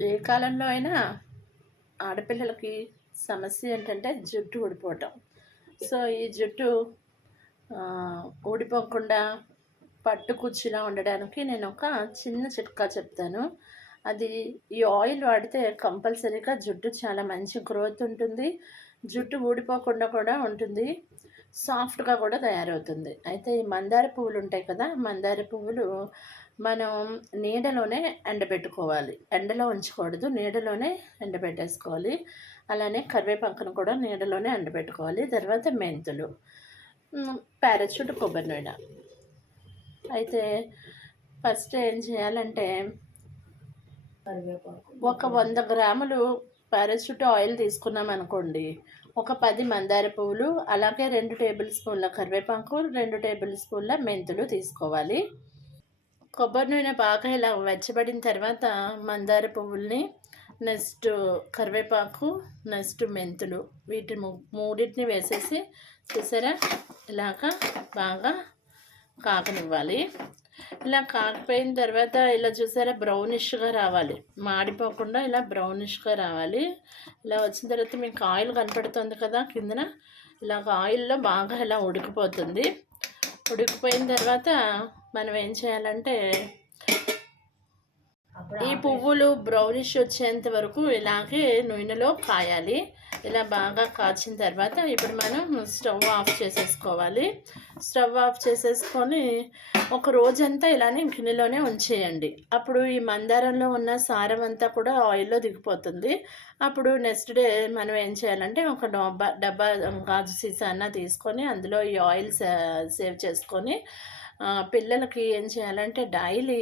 ఏ కాలంలో అయినా ఆడపిల్లలకి సమస్య ఏంటంటే జుట్టు ఊడిపోవటం. సో, ఈ జుట్టు ఊడిపోకుండా పట్టు కుచ్చిలా ఉండడానికి నేనొక చిన్న చిట్కా చెప్తాను. అది ఈ ఆయిల్ వాడితే కంపల్సరీగా జుట్టు చాలా మంచి గ్రోత్ ఉంటుంది. జుట్టు ఊడిపోకుండా కూడా ఉంటుంది. సాఫ్ట్‌గా కూడా తయారవుతుంది. అయితే ఈ మందార పువ్వులుంటాయి కదా! మందార పువ్వులు మనం నీడలోనే ఎండబెట్టుకోవాలి. ఎండలో ఉంచకూడదు. నీడలోనే ఎండబెట్టేసుకోవాలి. అలానే కరివేపాకును కూడా నీడలోనే ఎండబెట్టుకోవాలి. తర్వాత మెంతులు, పారాచూట్, కొబ్బరి నూనె. అయితే ఫస్ట్ ఏం చేయాలంటే ఒక 100 గ్రాములు పారాచూట్ ఆయిల్ తీసుకున్నామనుకోండి. ఒక 10 మందార పువ్వులు, అలాగే 2 టేబుల్ స్పూన్ల కరివేపాకు, 2 టేబుల్ స్పూన్ల మెంతులు తీసుకోవాలి. కొబ్బరి నూనె బాగా ఇలా వెచ్చబడిన తర్వాత మందార పువ్వుల్ని, నెక్స్ట్ కరివేపాకు, నెక్స్ట్ మెంతులు, వీటి మూడింటిని వేసేసి చూసారా ఇలాగా బాగా కాగనివ్వాలి. ఇలా కాగిపోయిన తర్వాత ఇలా చూసారా బ్రౌనిష్గా రావాలి. మాడిపోకుండా ఇలా బ్రౌనిష్గా రావాలి. ఇలా వచ్చిన తర్వాత మీకు ఆయిల్ కనపడుతుంది కదా కిందన, ఇలాగ ఆయిల్లో బాగా ఇలా ఉడికిపోతుంది. ఉడికిపోయిన తర్వాత మనం ఏం చేయాలంటే ఈ పువ్వులు బ్రౌనిష్ వచ్చేంత వరకు ఇలాగే నూనెలో కాయాలి. ఇలా బాగా కాచిన తర్వాత ఇప్పుడు మనం స్టవ్ ఆఫ్ చేసేసుకోవాలి. స్టవ్ ఆఫ్ చేసేసుకొని ఒక రోజంతా ఇలానే గిన్నెలోనే ఉంచేయండి. అప్పుడు ఈ మందారంలో ఉన్న సారం అంతా కూడా ఆయిల్లో దిగిపోతుంది. అప్పుడు నెక్స్ట్ డే మనం ఏం చేయాలంటే ఒక డబ్బా గాజు సీసా అన్న తీసుకొని అందులో ఈ ఆయిల్ సేవ్ చేసుకొని పిల్లలకి ఏం చేయాలంటే డైలీ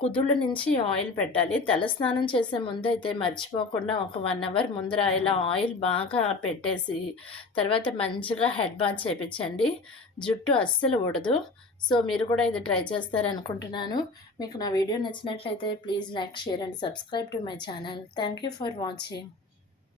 కుదుళ్ళ నుంచి ఆయిల్ పెట్టాలి. తలస్నానం చేసే ముందైతే మర్చిపోకుండా ఒక 1 అవర్ ముందర ఇలా ఆయిల్ బాగా పెట్టేసి తర్వాత మంచిగా హెడ్ బాత్ చేపించండి. జుట్టు అస్సలు ఊడదు. సో మీరు కూడా ఇది ట్రై చేస్తారనుకుంటున్నాను. మీకు నా వీడియో నచ్చినట్లయితే please like, share and subscribe to my channel. Thank you for watching.